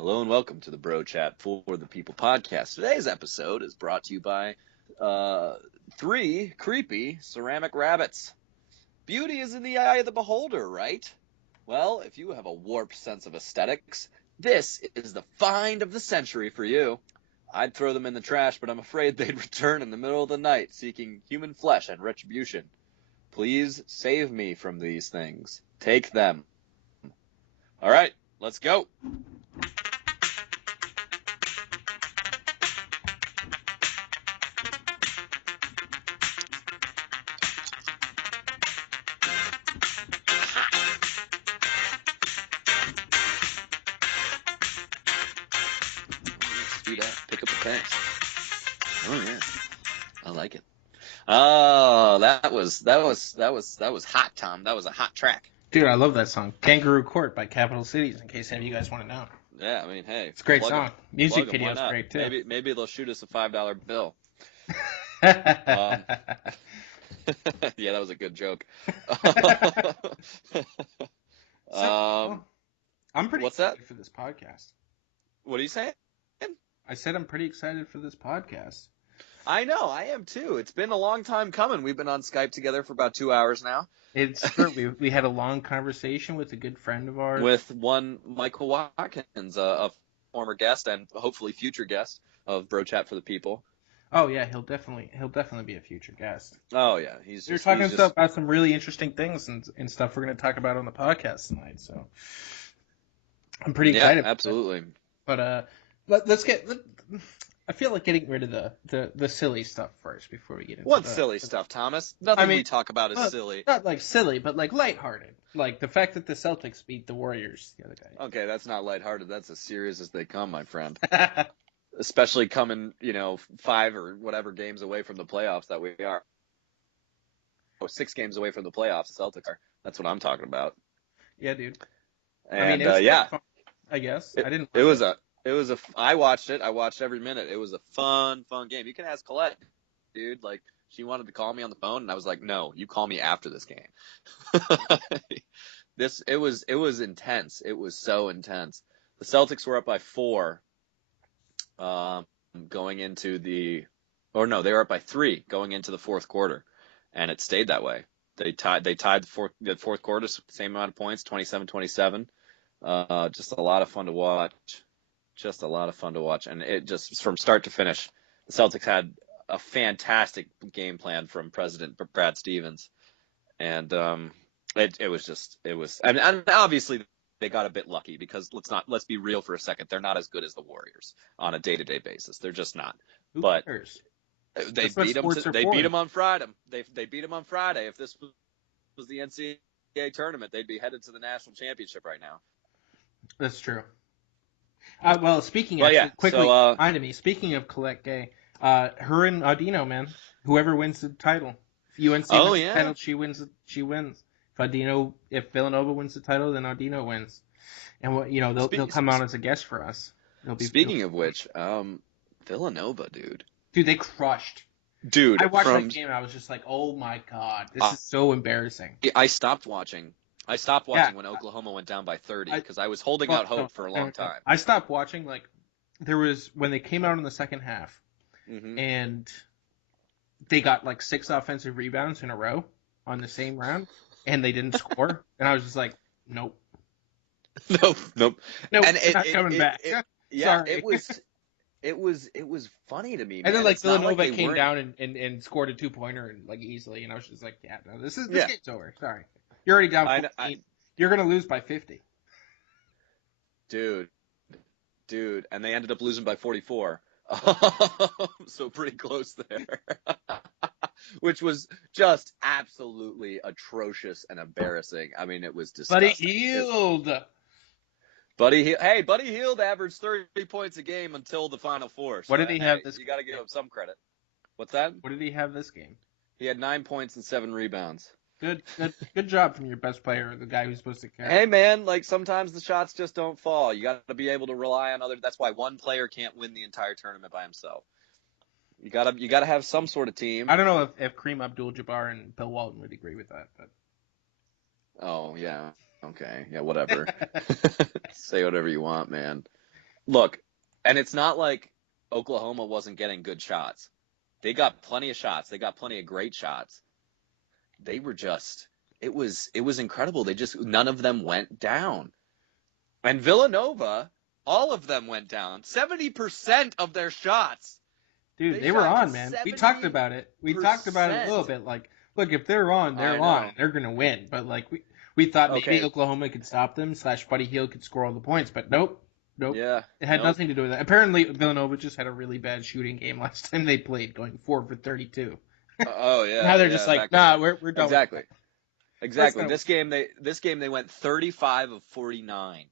Hello and welcome to the Brochat for the People podcast. Today's episode is brought to you by three creepy ceramic rabbits. Beauty is in the eye of the beholder, right? Well, if you have a warped sense of aesthetics, this is the find of the century for you. I'd throw them in the trash, but I'm afraid they'd return in the middle of the night seeking human flesh and retribution. Please save me from these things. Take them. All right, let's go. Speed up, pick up the pace. Oh yeah, I like it. Oh, that was hot, Tom. That was a hot track. Dude, I love that song. Kangaroo Court by Capital Cities, in case any of you guys want to know. Yeah, I mean, hey. It's a great song. Music video's great, too. Maybe they'll shoot us a $5 bill. Yeah, that was a good joke. I'm pretty excited for this podcast. What are you saying? I said I'm pretty excited for this podcast. I know, I am too. It's been a long time coming. We've been on Skype together for about 2 hours now. It's true. We had a long conversation with a good friend of ours. With one Michael Watkins, a former guest and hopefully future guest of Brochat for the People. Oh yeah, he'll definitely be a future guest. Oh yeah, We're talking about some really interesting things and stuff we're going to talk about on the podcast tonight. So I'm pretty excited. Yeah, absolutely. But I feel like getting rid of the silly stuff first before we get into what silly stuff, Thomas? Nothing we talk about is silly. Not like silly, but like lighthearted. Like the fact that the Celtics beat the Warriors the other day. Okay, that's not lighthearted. That's as serious as they come, my friend. Especially coming, 5 or whatever games away from the playoffs that we are. 6 games away from the playoffs, the Celtics are. That's what I'm talking about. Yeah, dude. And it was yeah, fun, I guess I watched it. I watched every minute. It was a fun game. You can ask Colette, dude. Like, she wanted to call me on the phone, and I was like, no, you call me after this game. It was intense. It was so intense. The Celtics were up by 4, going into they were up by 3 going into the fourth quarter, and it stayed that way. They tied the fourth quarter, same amount of points, 27-27. Just a lot of fun to watch. And it just, from start to finish, the Celtics had a fantastic game plan from President Brad Stevens. And and obviously they got a bit lucky because let's be real for a second. They're not as good as the Warriors on a day-to-day basis. They're just not. Who but cares? They beat them on Friday. They beat them on Friday. If this was the NCAA tournament, they'd be headed to the national championship right now. That's true. Well, speaking of Colette Gay, her and Audino, man, whoever wins the title, if UNC wins the title, she wins. If Villanova wins the title, then Audino wins, and they'll come on as a guest for us. Speaking of which, Villanova, dude, they crushed. Dude, I watched that game and I was just like, oh my god, this is so embarrassing. I stopped watching when Oklahoma went down by 30 because I was holding out hope for a long time. I stopped watching when they came out in the second half, and they got like 6 offensive rebounds in a row on the same round, and they didn't score, and I was just like, nope. Nope. And not coming back. Sorry. It was funny to me, man. And then Villanova came down and scored a 2-pointer and like easily, and I was just like, yeah, no, this game's over. Sorry. You're already down 14. You're going to lose by 50. Dude. And they ended up losing by 44. So pretty close there. Which was just absolutely atrocious and embarrassing. I mean, it was disgusting. Buddy Hield averaged 30 points a game until the Final Four. So what did he have this game? You got to give him some credit. What's that? What did he have this game? He had 9 points and 7 rebounds. Good job from your best player, the guy who's supposed to carry. Hey man, like sometimes the shots just don't fall. You got to be able to rely on others. That's why one player can't win the entire tournament by himself. You gotta have some sort of team. I don't know if Kareem Abdul-Jabbar and Bill Walton would agree with that, but. Oh yeah, okay, yeah, whatever. Say whatever you want, man. Look, and it's not like Oklahoma wasn't getting good shots. They got plenty of shots. They got plenty of great shots. They were just, it was incredible. None of them went down. And Villanova, all of them went down. 70% of their shots. Dude, they were on, man. We talked about it. We talked about it a little bit. Like, look, if they're on, they're on. They're going to win. But, like, we thought maybe Oklahoma could stop them, / Buddy Hield could score all the points. But nope. Yeah. It had nothing to do with that. Apparently, Villanova just had a really bad shooting game last time they played, going 4 for 32. Oh, yeah. Now they're just like, nah, we're done. Exactly. This game they went 35 of 49.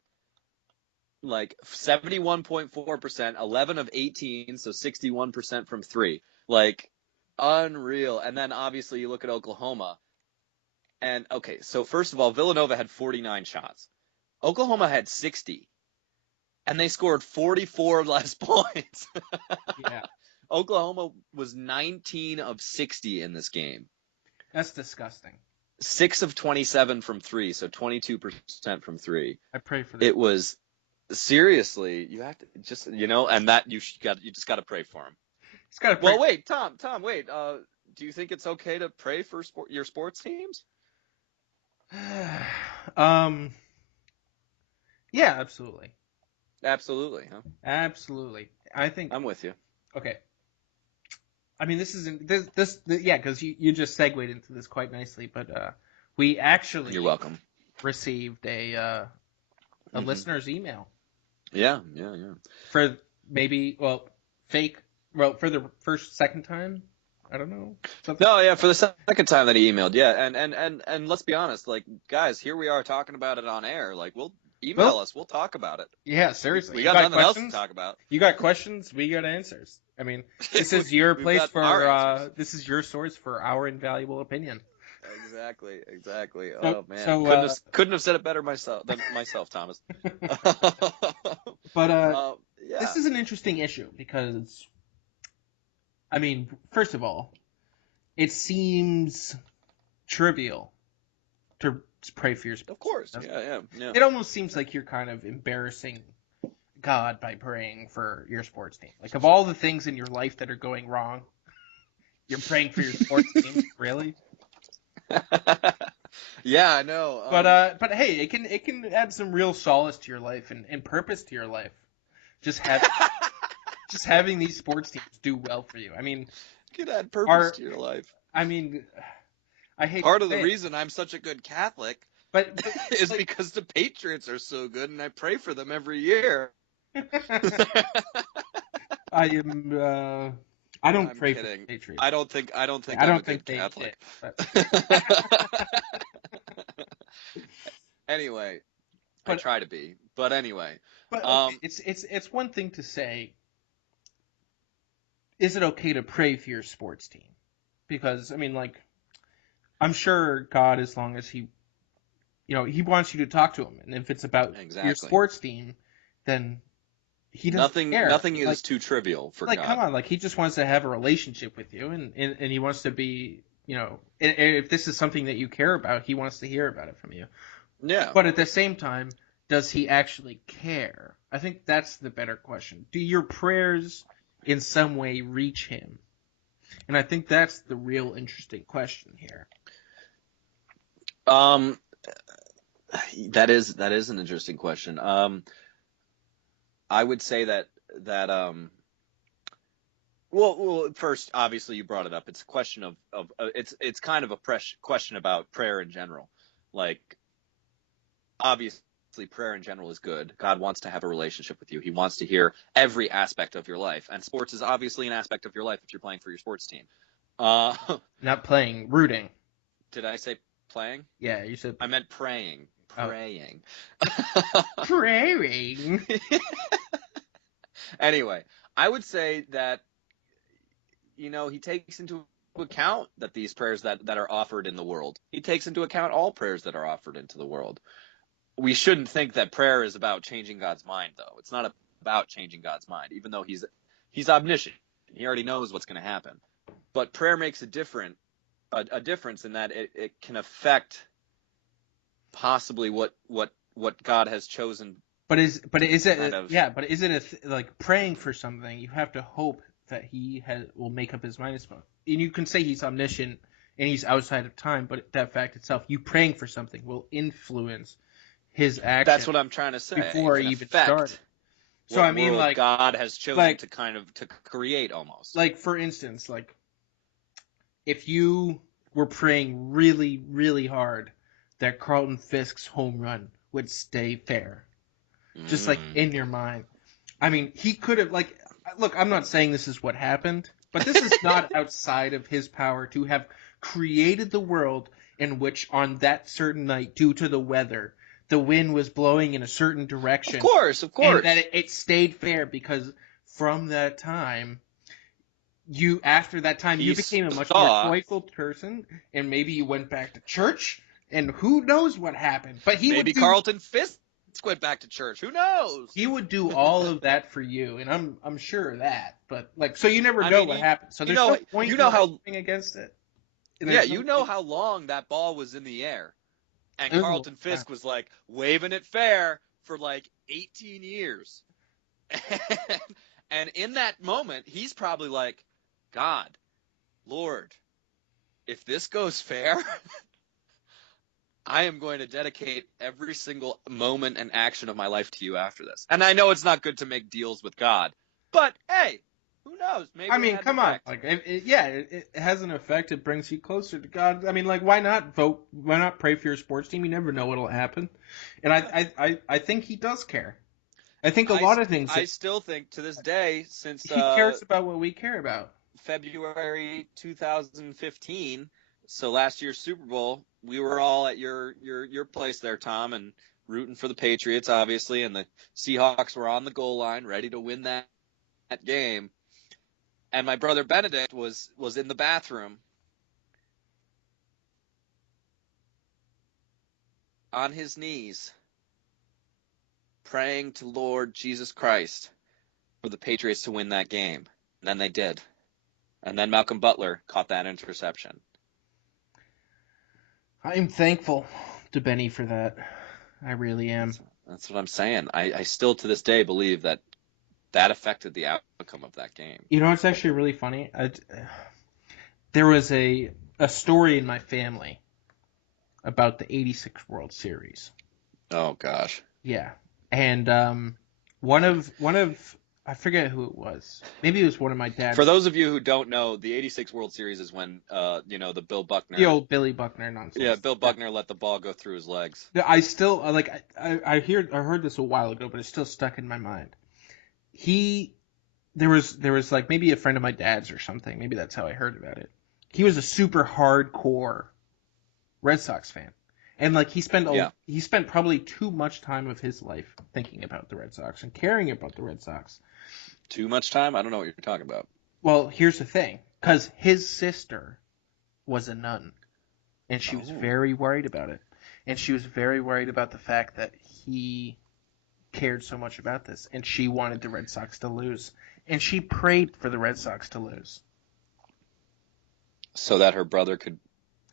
Like 71.4%, 11 of 18, so 61% from 3. Like, unreal. And then obviously you look at Oklahoma. And okay, so first of all, Villanova had 49 shots. Oklahoma had 60. And they scored 44 less points. Yeah. Oklahoma was 19 of 60 in this game. That's disgusting. 6 of 27 from 3, so 22% from 3. I pray for that. It was seriously, you have to just, and that you just got to pray for him. Well, wait, Tom, wait. Do you think it's okay to pray for your sports teams? Yeah, absolutely. Absolutely, huh? Absolutely. I think I'm with you. Okay. I mean, this isn't this yeah, because you just segued into this quite nicely, but we actually You're welcome. Received a listener's email. Yeah. For for the second time. I don't know. No, yeah, for the second time that he emailed, yeah, and let's be honest, like, guys, here we are talking about it on air. Like, email us, we'll talk about it. Yeah, seriously, we got nothing else to talk about. You got questions, we got answers. I mean, this is your place for this is your source for our invaluable opinion. Exactly. Oh man, couldn't have said it better myself, Thomas. But yeah. This is an interesting issue because, I mean, first of all, it seems trivial to pray for your sports. Of course, yeah. It almost seems like you're kind of embarrassing God by praying for your sports team. Like, of all the things in your life that are going wrong, you're praying for your sports team. Really? Yeah, I know. But hey, it can add some real solace to your life and purpose to your life. Just having these sports teams do well for you. I mean, it can add purpose to your life. I mean, I hate part of the reason I'm such a good Catholic, but is like, because the Patriots are so good, and I pray for them every year. I don't pray for the Patriots. I don't think I'm a good Catholic. Anyway, I try to be, but anyway. But it's one thing to say, is it okay to pray for your sports team? Because, I mean, like, I'm sure God, as long as he wants you to talk to him, and if it's about your sports team, then he doesn't care. Nothing is too trivial for God. Like, come on, like, he just wants to have a relationship with you, and he wants to be, if this is something that you care about, he wants to hear about it from you. Yeah. But at the same time, does he actually care? I think that's the better question. Do your prayers in some way reach him? And I think that's the real interesting question here. That is an interesting question. I would say that well, first, obviously you brought it up. It's a question of it's kind of a question about prayer in general. Like, obviously prayer in general is good. God wants to have a relationship with you. He wants to hear every aspect of your life. And sports is obviously an aspect of your life if you're playing for your sports team. Not playing, rooting. Did I say playing? Yeah, you said. I meant praying. Praying. Praying. Anyway, I would say that, he takes into account that these prayers that are offered in the world. He takes into account all prayers that are offered into the world. We shouldn't think that prayer is about changing God's mind, though. It's not about changing God's mind, even though he's omniscient. He already knows what's going to happen. But prayer makes a difference in that it can affect possibly what God has chosen But is it like praying for something? You have to hope that he will make up his mind. And you can say he's omniscient and he's outside of time, but that fact itself, you praying for something will influence his action. That's what I'm trying to say. Before he even started. So I mean, like God has chosen to create almost. Like for instance, like if you were praying really, really hard that Carlton Fisk's home run would stay fair, just like in your mind. I mean, he could have look. I'm not saying this is what happened, but this is not outside of his power to have created the world in which on that certain night, due to the weather, the wind was blowing in a certain direction. Of course. And that it stayed fair because from that time, you became a much more joyful person, and maybe you went back to church, and who knows what happened. But maybe Carlton Fisk went back to church. Who knows? He would do all of that for you, and I'm sure of that. But so you never know what happened. So there's no point in against it. You know how long that ball was in the air. And Carlton Fisk was like waving it fair for like 18 years. And in that moment, he's probably like, God, Lord, if this goes fair, I am going to dedicate every single moment and action of my life to you after this. And I know it's not good to make deals with God, but hey, who knows? Maybe come on. Like, it has an effect. It brings you closer to God. I mean, like, why not vote? Why not pray for your sports team? You never know what'll happen. And I think he does care. I think a lot of things. I still think to this day, since he cares about what we care about. February 2015, so last year's Super Bowl, we were all at your place there, Tom, and rooting for the Patriots, obviously, and the Seahawks were on the goal line, ready to win that game. And my brother Benedict was in the bathroom on his knees praying to Lord Jesus Christ for the Patriots to win that game. And then they did. And then Malcolm Butler caught that interception. I'm thankful to Benny for that. I really am. That's what I'm saying. I still to this day believe that affected the outcome of that game. You know, it's actually really funny. There was a story in my family about the '86 World Series. Oh gosh. Yeah, and one of I forget who it was. Maybe it was one of my dad's. For those of you who don't know, the '86 World Series is when the Bill Buckner, the old Billy Buckner nonsense. Yeah, Bill Buckner let the ball go through his legs. I still I heard this a while ago, but it's still stuck in my mind. There was like maybe a friend of my dad's or something. Maybe that's how I heard about it. He was a super hardcore Red Sox fan, and like he spent probably too much time of his life thinking about the Red Sox and caring about the Red Sox. Too much time? I don't know what you're talking about. Well, here's the thing, because his sister was a nun, and she was very worried about it, and she was very worried about the fact that he cared so much about this, and she wanted the Red Sox to lose, and she prayed for the Red Sox to lose, so that her brother could.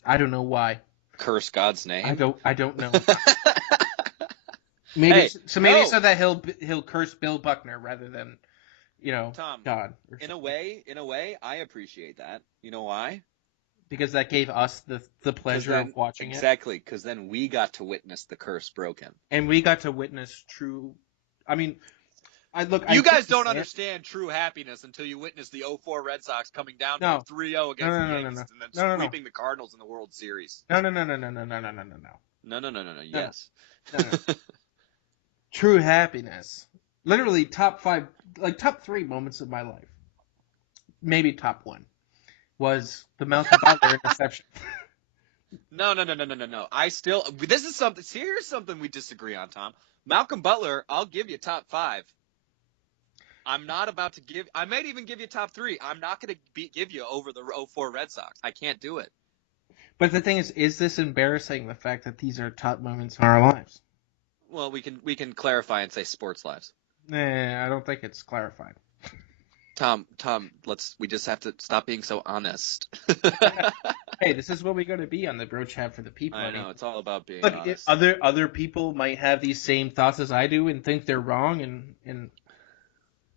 I don't know why. Curse God's name. I don't know. Maybe so that he'll curse Bill Buckner rather than, Tom, God. In a way, I appreciate that. You know why? Because that gave us the pleasure of watching it. Exactly, because then we got to witness the curse broken. And we got to witness true. I mean, you guys don't understand true happiness until you witness the 2004 Red Sox coming down from 3-0 against the Yankees and then sweeping the Cardinals in the World Series. No. Yes. No. True happiness. Literally top 3 moments of my life. Maybe top 1 was the Malcolm Butler interception. No. Here's something we disagree on, Tom. Malcolm Butler, I'll give you top 5. I'm not about to I might even give you top 3. I'm not going to give you over the 2004 Red Sox. I can't do it. But the thing is this embarrassing, the fact that these are top moments in our lives? Well, we can clarify and say sports lives. I don't think it's clarified. Tom, we just have to stop being so honest. Hey, this is what we got to be on the Brochat for the people. I know, it's all about being honest. Other people might have these same thoughts as I do and think they're wrong and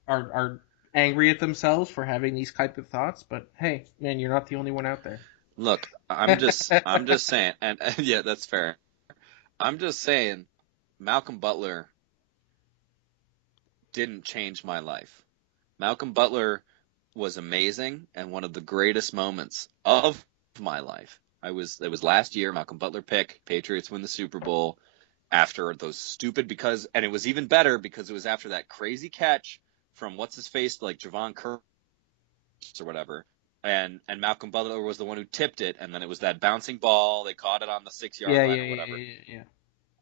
are angry at themselves for having these type of thoughts, but hey, man, you're not the only one out there. Look, I'm just saying, and yeah, that's fair. I'm just saying, Malcolm Butler didn't change my life. Malcolm Butler was amazing and one of the greatest moments of my life. It was last year, Malcolm Butler pick, Patriots win the Super Bowl after those stupid and it was even better because it was after that crazy catch from what's his face, like Javon Curse or whatever. And Malcolm Butler was the one who tipped it, and then it was that bouncing ball. They caught it on the 6-yard line or whatever. Yeah.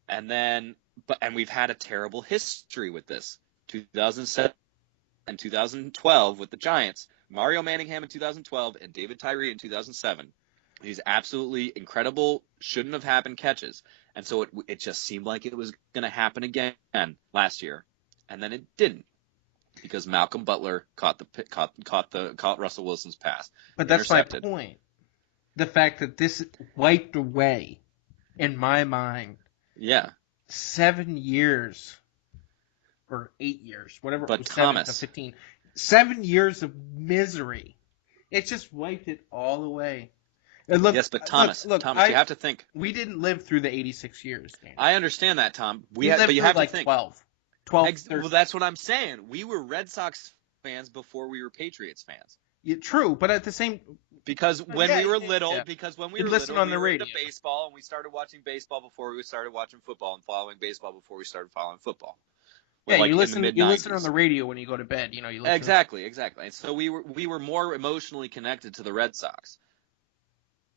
And then, and we've had a terrible history with this. 2007 and 2012 with the Giants. Mario Manningham in 2012 and David Tyree in 2007. These absolutely incredible, shouldn't have happened catches. And so it just seemed like it was going to happen again last year. And then it didn't. Because Malcolm Butler caught Russell Wilson's pass. But that's my point. The fact that this wiped away, in my mind, 7 years or 8 years, whatever. But it was, Thomas, 7 to 15, 7 years of misery. It just wiped it all away. Look, yes, but Thomas, you have to think. We didn't live through the 86 years. Dan. I understand that, Tom. But you have to think. 12. Well, that's what I'm saying. We were Red Sox fans before we were Patriots fans. Yeah, true, but at the same because when we were little, we were into baseball and we started watching baseball before we started watching football and following baseball before we started following football. Yeah, you listen on the radio when you go to bed. You listen exactly. And so we were more emotionally connected to the Red Sox.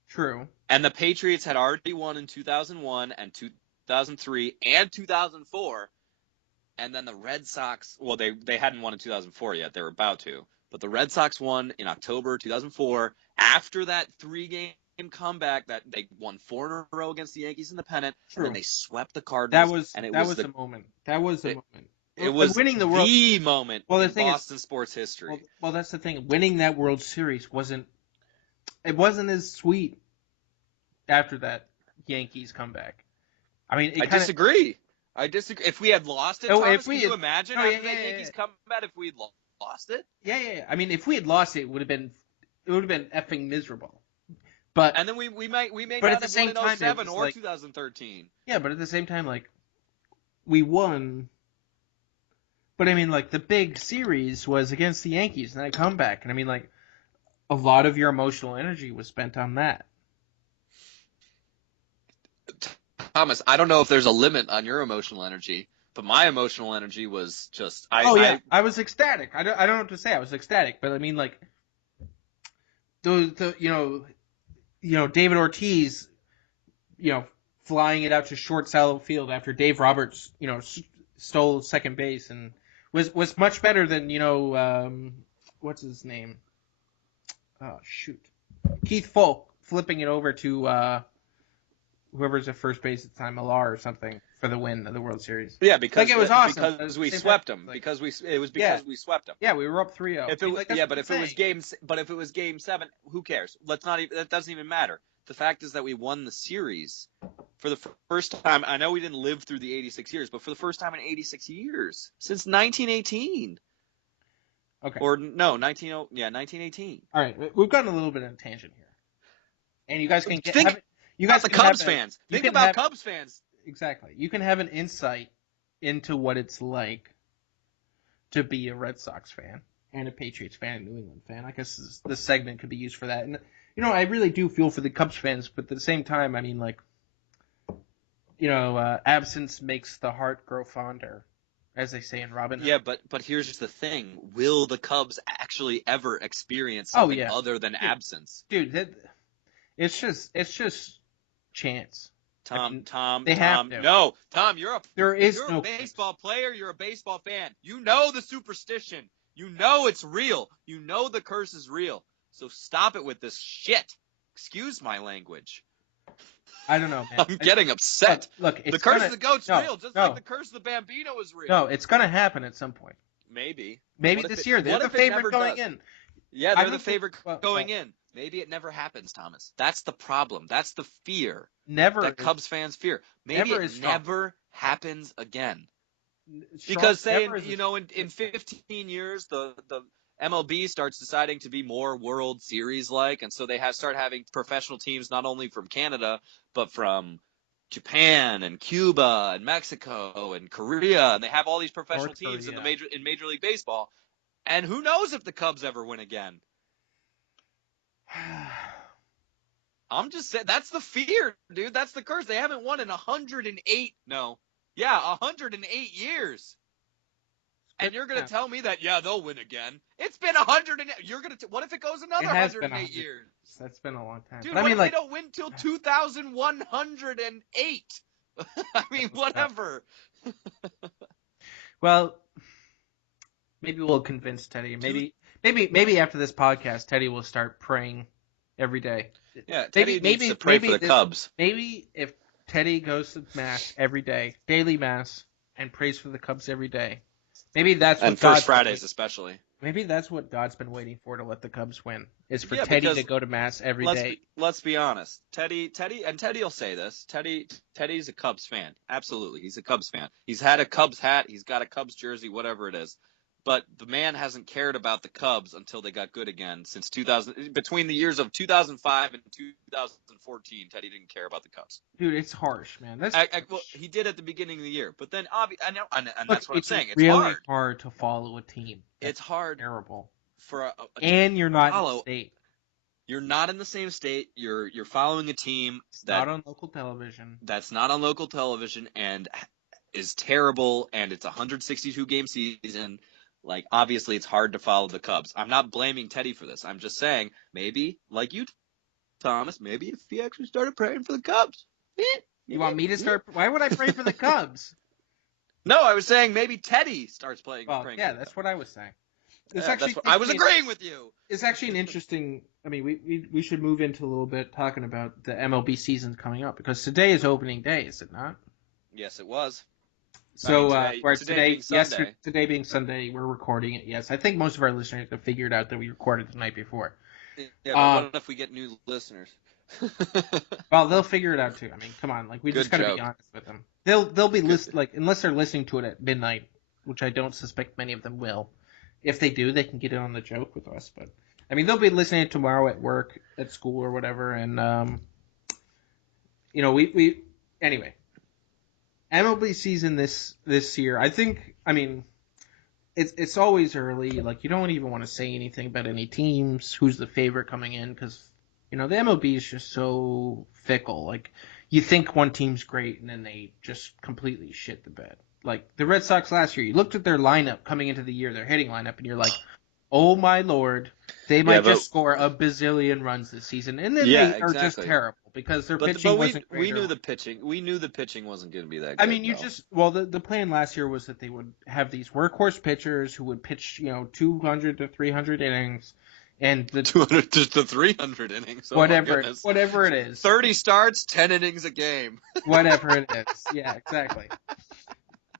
True. And the Patriots had already won in 2001 and 2003 and 2004. And then the Red Sox, well, they hadn't won in 2004 yet. They were about to. But the Red Sox won in October 2004 after that 3-game comeback that they won 4 in a row against the Yankees in the pennant. True. And then they swept the Cardinals. That was a moment. It was winning the moment in Boston sports history. Well, that's the thing. Winning that World Series wasn't as sweet after that Yankees comeback. I mean, I disagree. If we had lost it, Thomas, can you imagine after that Yankees comeback if we had lost it? Yeah. I mean, if we had lost it, it would have been effing miserable. But and then we may not have won in 2007 or 2013. Yeah, but at the same time, like, we won. But I mean, like, the big series was against the Yankees and that comeback, and I mean, like, a lot of your emotional energy was spent on that. Thomas, I don't know if there's a limit on your emotional energy, but my emotional energy was just. I was ecstatic. I don't know what to say. I was ecstatic, but I mean, like, David Ortiz, flying it out to short shallow field after Dave Roberts, stole second base and was much better than what's his name? Oh shoot, Keith Folk flipping it over to. Whoever's at first base at the time, Millar or something, for the win of the World Series. Yeah, because it was awesome. Because we swept them. Like, we swept them. Yeah, we were up 3-0. But if it was game 7, who cares? That doesn't even matter. The fact is that we won the series for the first time. I know we didn't live through the 86 years, but for the first time in 86 years since 1918. Okay. Or no, 1918. All right, we've gotten a little bit of a tangent here, and you guys can You guys the Cubs fans. Think about Cubs fans. Exactly. You can have an insight into what it's like to be a Red Sox fan and a Patriots fan and New England fan. I guess this segment could be used for that. And, I really do feel for the Cubs fans, but at the same time, I mean, like, absence makes the heart grow fonder, as they say in Robin Hood. Yeah, but here's the thing. Will the Cubs actually ever experience something other than absence? Dude, it's just chance. Tom, no, Tom, you're a baseball player. You're a baseball fan. You know the superstition. You know it's real. You know the curse is real. So stop it with this shit. Excuse my language. I don't know, man. I'm getting upset. Look, the curse of the goat's real, just like the curse of the Bambino is real. No, it's gonna happen at some point. Maybe this year. They're the favorite going in. Yeah, they're the favorite going in. Maybe it never happens, Thomas. That's the problem. That's the fear. That Cubs fans fear. Maybe it never happens again. Because say in 15 years the MLB starts deciding to be more World Series like, and so they start having professional teams not only from Canada but from Japan and Cuba and Mexico and Korea, and they have all these professional teams in Major League Baseball. And who knows if the Cubs ever win again? I'm just saying, that's the fear, dude. That's the curse. They haven't won in 108. No. Yeah, 108 years. And you're going to tell me that, they'll win again. It's been 100 and you're going to what if it goes another 108 years? That's been a long time. Dude, what if they don't win till 2108? I mean, whatever. Well, maybe we'll convince Teddy. Maybe after this podcast, Teddy will start praying every day. Yeah, Teddy needs to pray for the Cubs. Maybe if Teddy goes to Mass every day, daily Mass, and prays for the Cubs every day, maybe that's what and First Fridays especially. Maybe that's what God's been waiting for to let the Cubs win, is for Teddy to go to Mass every day. Let's be honest. Teddy will say this. Teddy's a Cubs fan. Absolutely. He's a Cubs fan. He's had a Cubs hat. He's got a Cubs jersey, whatever it is. But the man hasn't cared about the Cubs until they got good again since 2000. Between the years of 2005 and 2014, Teddy didn't care about the Cubs. Dude, it's harsh, man. Well, he did at the beginning of the year, but then I know, and that's what I'm saying. It's really hard to follow a team. It's hard. Terrible. For and you're not in the state. You're not in the same state. You're following a team that's not on local television. That's not on local television and is terrible. And it's a 162 game season. Like, obviously, it's hard to follow the Cubs. I'm not blaming Teddy for this. I'm just saying, maybe, like you, Thomas, maybe if he actually started praying for the Cubs. You want me to start? Why would I pray for the Cubs? No, I was saying maybe Teddy starts praying. Yeah, that's what I was saying. I was agreeing with you. It's actually an interesting. I mean, we should move into a little bit talking about the MLB season coming up, because today is opening day, is it not? Yes, it was. So, today being Sunday, we're recording it. Yes, I think most of our listeners have figured out that we recorded the night before. Yeah, but what if we get new listeners? Well, they'll figure it out too. I mean, come on, like we just gotta be honest with them. They'll be unless they're listening to it at midnight, which I don't suspect many of them will. If they do, they can get in on the joke with us. But I mean, they'll be listening tomorrow at work, at school, or whatever. And we anyway. MLB season this year, I think. I mean, it's always early. Like, you don't even want to say anything about any teams, who's the favorite coming in, because the MLB is just so fickle. Like, you think one team's great, and then they just completely shit the bed. Like the Red Sox last year, you looked at their lineup coming into the year, their hitting lineup, and you're like, oh my lord, they might just score a bazillion runs this season, and then they are just terrible because their pitching wasn't great. We knew the pitching wasn't going to be that good. I mean, the plan last year was that they would have these workhorse pitchers who would pitch 200 to 300 innings, and the 200 to 300 innings, whatever it is, 30 starts, 10 innings a game, whatever it is. Yeah, exactly.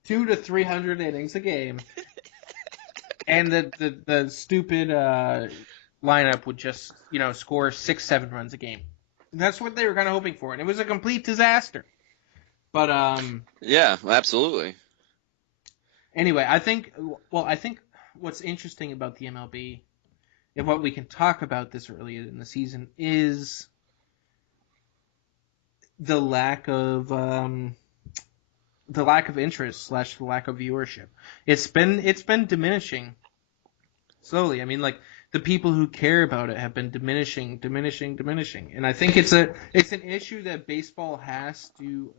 200 to 300 innings a game. And the stupid lineup would just, score 6-7 runs a game. And that's what they were kind of hoping for, and it was a complete disaster. But yeah, absolutely. Anyway, I think what's interesting about the MLB, and what we can talk about this early in the season, is the lack of interest / the lack of viewership. It's been diminishing slowly. I mean, like, the people who care about it have been diminishing, and I think it's an issue that baseball has to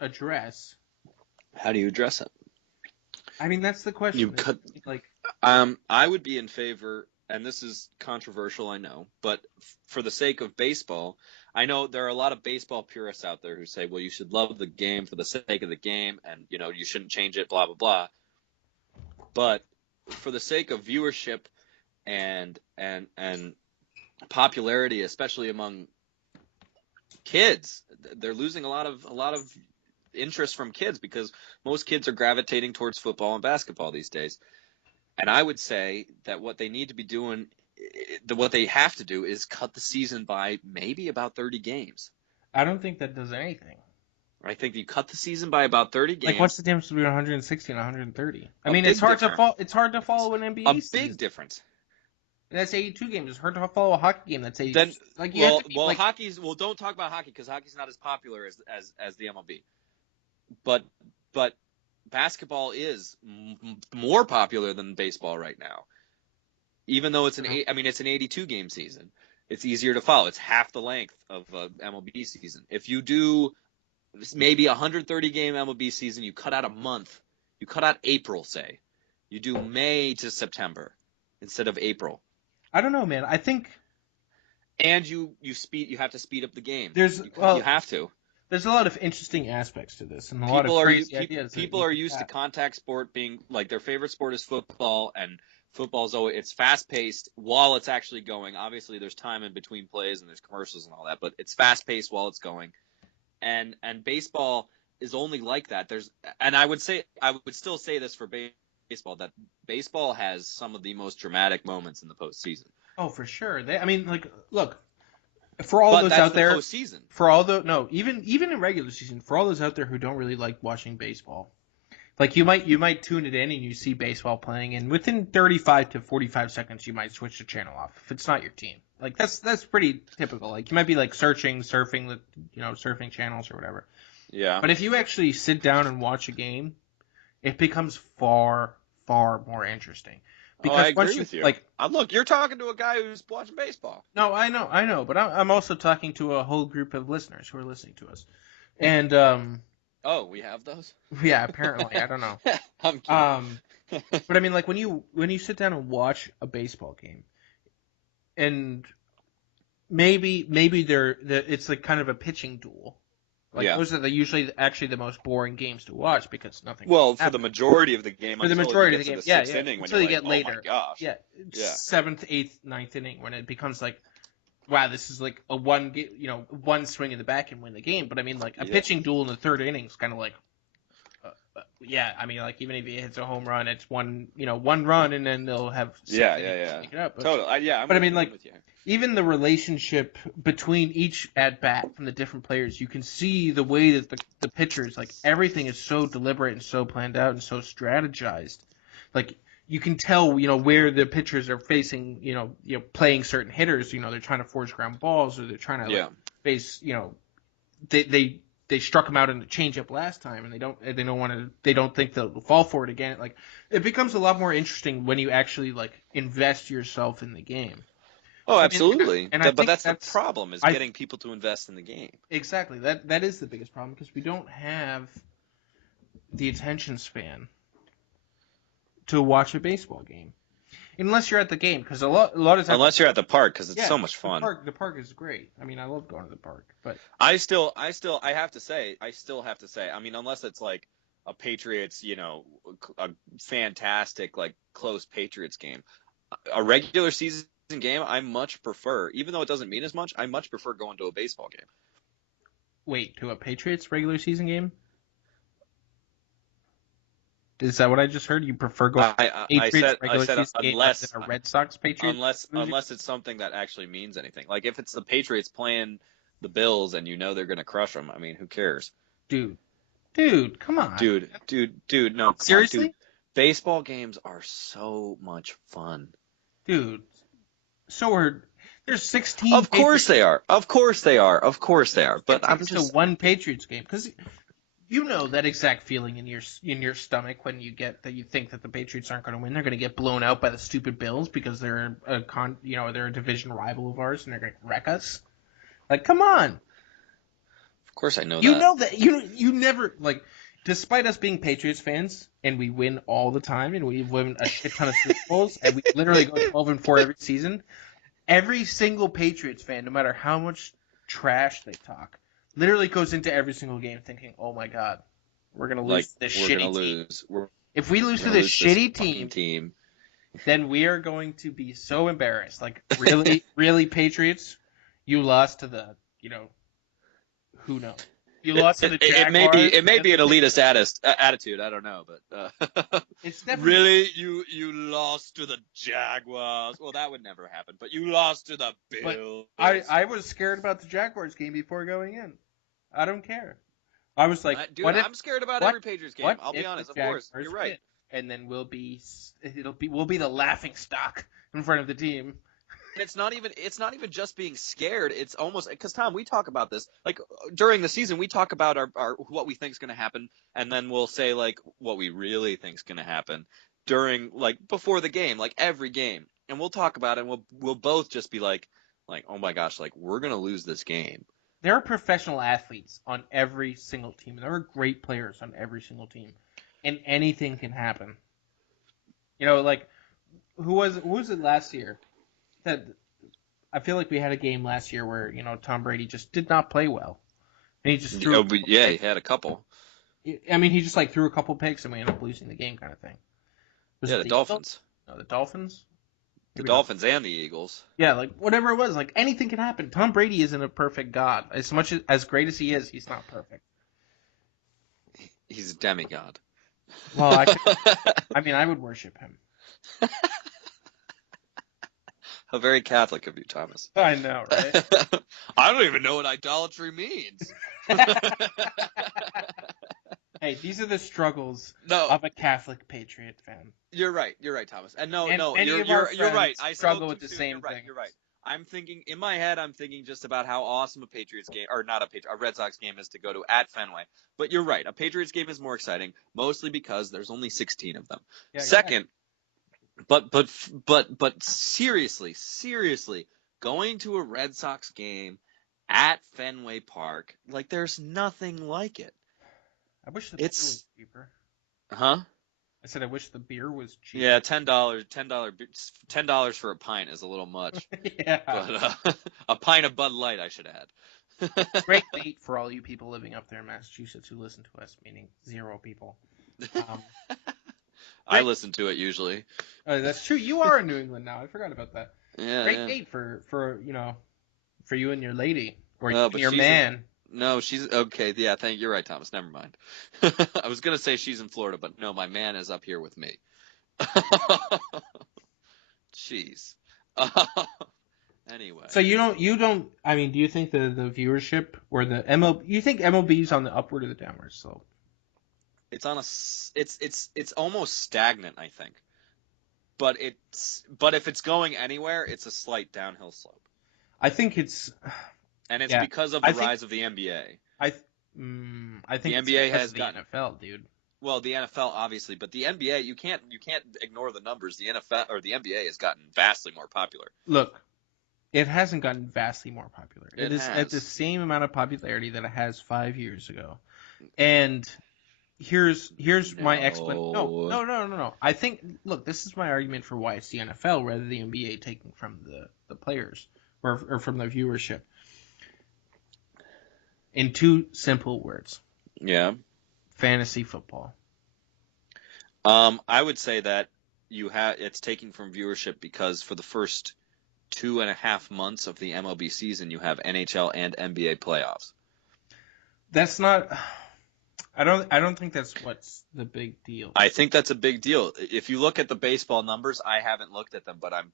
address. How do you address it? I mean, that's the question. I would be in favor, and this is controversial, I know, but for the sake of baseball, I know there are a lot of baseball purists out there who say, well, you should love the game for the sake of the game, and you shouldn't change it, blah blah blah. But for the sake of viewership and popularity, especially among kids, they're losing a lot of interest from kids, because most kids are gravitating towards football and basketball these days. And I would say that what they need to be doing, what they have to do is cut the season by maybe about 30 games. I don't think that does anything. I think you cut the season by about 30 games. Like, what's the difference between 160 and 130? I mean, it's hard to follow an NBA season. A big difference. And that's 82 games. It's hard to follow a hockey game. That's 80. Then, don't talk about hockey because hockey's not as popular as the MLB. But basketball is more popular than baseball right now. Even though it's an 82 game season, it's easier to follow. It's half the length of a MLB season. If you do maybe 130 game MLB season, you cut out a month. You cut out April, say. You do May to September instead of April. I don't know, man. I think, and you have to speed up the game. You have to. There's a lot of interesting aspects to this, and a lot of crazy ideas. People are used to contact sport being like their favorite sport is football, and football's always it's fast paced while it's actually going. Obviously, there's time in between plays and there's commercials and all that, but it's fast paced while it's going. And baseball is only like that. I would still say this for baseball, that baseball has some of the most dramatic moments in the postseason. Oh, for sure. Look, for all those out there, postseason. Even in regular season, for all those out there who don't really like watching baseball, like you might tune it in and you see baseball playing, and within 35 to 45 seconds you might switch the channel off if it's not your team. Like that's pretty typical. Like you might be like surfing channels or whatever. Yeah. But if you actually sit down and watch a game, it becomes far, far more interesting. Because I agree with you. Like, look, you're talking to a guy who's watching baseball. No, I know, but I'm also talking to a whole group of listeners who are listening to us, and oh, we have those? Yeah, apparently. I don't know. I'm kidding. But I mean, like when you sit down and watch a baseball game, and maybe it's like kind of a pitching duel. Like those are usually actually the most boring games to watch because nothing. Well, for the majority of the game, for the majority of the game, inning, until you get later. Oh my gosh. Yeah, 7th, 8th, 9th inning when it becomes like, wow, this is like a one swing in the back and win the game. But I mean, like a pitching duel in the 3rd inning is kind of like, I mean, like even if he hits a home run, it's one run, and then they'll have to make it up. But, totally. But I mean, like even the relationship between each at bat from the different players, you can see the way that the pitchers, like everything is so deliberate and so planned out and so strategized. Like you can tell, where the pitchers are facing, playing certain hitters. They're trying to force ground balls, or they're trying to face, they struck him out in the changeup last time, and they don't think they'll fall for it again. Like it becomes a lot more interesting when you actually like invest yourself in the game. Oh, absolutely. But that's the problem, is getting people to invest in the game. Exactly. That is the biggest problem, because we don't have the attention span to watch a baseball game. Unless you're at the game, because a lot of times. Unless you're at the park, because it's so much fun. The park is great. I mean, I love going to the park, but I have to say. I mean, unless it's like a Patriots, a fantastic like close Patriots game, a regular season game, I much prefer, even though it doesn't mean as much. I much prefer going to a baseball game. Wait, to a Patriots regular season game? Is that what I just heard? You prefer going to Patriots regular season game than a Red Sox Patriots? Unless it's something that actually means anything. Like if it's the Patriots playing the Bills and they're going to crush them, I mean, who cares? Dude, come on. Dude, no. Seriously? Dude. Baseball games are so much fun. Dude, there's 16. Of course they are. But I'm just one Patriots game, because that exact feeling in your stomach when you think that the Patriots aren't going to win. They're going to get blown out by the stupid Bills because they're a division rival of ours, and they're going to wreck us. Like, come on. Of course I know that. You know that. You never, like, despite us being Patriots fans, and we win all the time, and we win a shit ton of Super Bowls, and we literally go 12-4 every season, every single Patriots fan, no matter how much trash they talk, literally goes into every single game thinking, "Oh my God, we're gonna lose this shitty team. If we lose to this shitty team, then we are going to be so embarrassed. Like, really, really, Patriots, you lost to the, who knows." You lost to the Jaguars. It may be an elitist attitude. I don't know, but it's definitely really you lost to the Jaguars. Well, that would never happen, but you lost to the Bills. But I was scared about the Jaguars game before going in. I don't care. I was like, dude, I'm scared about every Patriots game. I'll be honest. Of course, you're right. And then we'll be the laughing stock in front of the team. And it's not even just being scared. It's almost because Tom, we talk about this like during the season. We talk about our what we think is going to happen, and then we'll say like what we really think is going to happen during like before the game, like every game, and we'll talk about it. And we'll both just be like oh my gosh, like we're going to lose this game. There are professional athletes on every single team. There are great players on every single team, and anything can happen. You know, like who was it last year? That I feel like we had a game last year where Tom Brady just did not play well, and he just threw. He had a couple. I mean, he just like threw a couple picks and we ended up losing the game, kind of thing. The Dolphins. No, the Dolphins. The Dolphins and the Eagles. Yeah, like whatever it was, like anything can happen. Tom Brady isn't a perfect god. As great as he is, he's not perfect. He's a demigod. Well, I would worship him. How very Catholic of you, Thomas. I know, right? I don't even know what idolatry means. Hey, these are the struggles of a Catholic Patriot fan. You're right, Thomas. And you're right. I struggle with the same thing. You're right. I'm thinking in my head. I'm thinking just about how awesome a Patriots game, or not a Red Sox game, is to go to at Fenway. But you're right. A Patriots game is more exciting, mostly because there's only 16 of them. Yeah, second. But seriously, going to a Red Sox game at Fenway Park, like there's nothing like it. I wish the beer was cheaper. Huh? I said I wish the beer was cheaper. Yeah, $10 for a pint is a little much. Yeah. But a pint of Bud Light, I should add. Great bait for all you people living up there in Massachusetts who listen to us, meaning 0 people. I listen to it usually. That's true. You are in New England now. I forgot about that. Yeah. Great date for you and your lady or your man. No, she's okay. Yeah, you're right, Thomas. Never mind. I was gonna say she's in Florida, but no, my man is up here with me. Jeez. Anyway. So you don't. I mean, do you think the viewership or the MLB? You think MLB's on the upward or the downward slope? It's on it's almost stagnant, I think. But if it's going anywhere, it's a slight downhill slope. I think it's because of the rise of the NBA. I think the NBA has the NFL, dude. Well, the NFL obviously, but the NBA you can't ignore the numbers. The NFL or the NBA has gotten vastly more popular. Look, it hasn't gotten vastly more popular. It is at the same amount of popularity that it has 5 years ago. And here's my explanation. No. I think, look, this is my argument for why it's the NFL rather than the NBA taking from the players or from the viewership. In 2 simple words. Yeah. Fantasy football. I would say that it's taking from viewership because for the first 2.5 months of the MLB season, you have NHL and NBA playoffs. That's not. I don't think that's what's the big deal. I think that's a big deal. If you look at the baseball numbers, I haven't looked at them, but I'm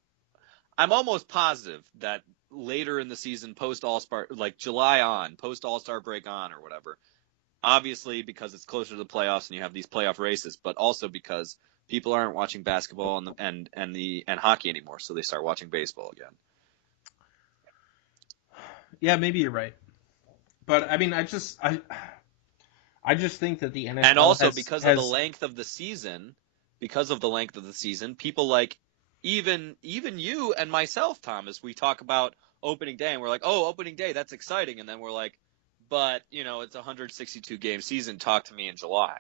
almost positive that later in the season, post All-Star, like July on, post All-Star break on or whatever, obviously because it's closer to the playoffs and you have these playoff races, but also because people aren't watching basketball and hockey anymore, so they start watching baseball again. Yeah, maybe you're right. But I mean, I just think that the NFL and also because of the length of the season, people like even you and myself, Thomas, we talk about opening day and we're like, oh, opening day, that's exciting, and then we're like, but it's a 162 game season. Talk to me in July.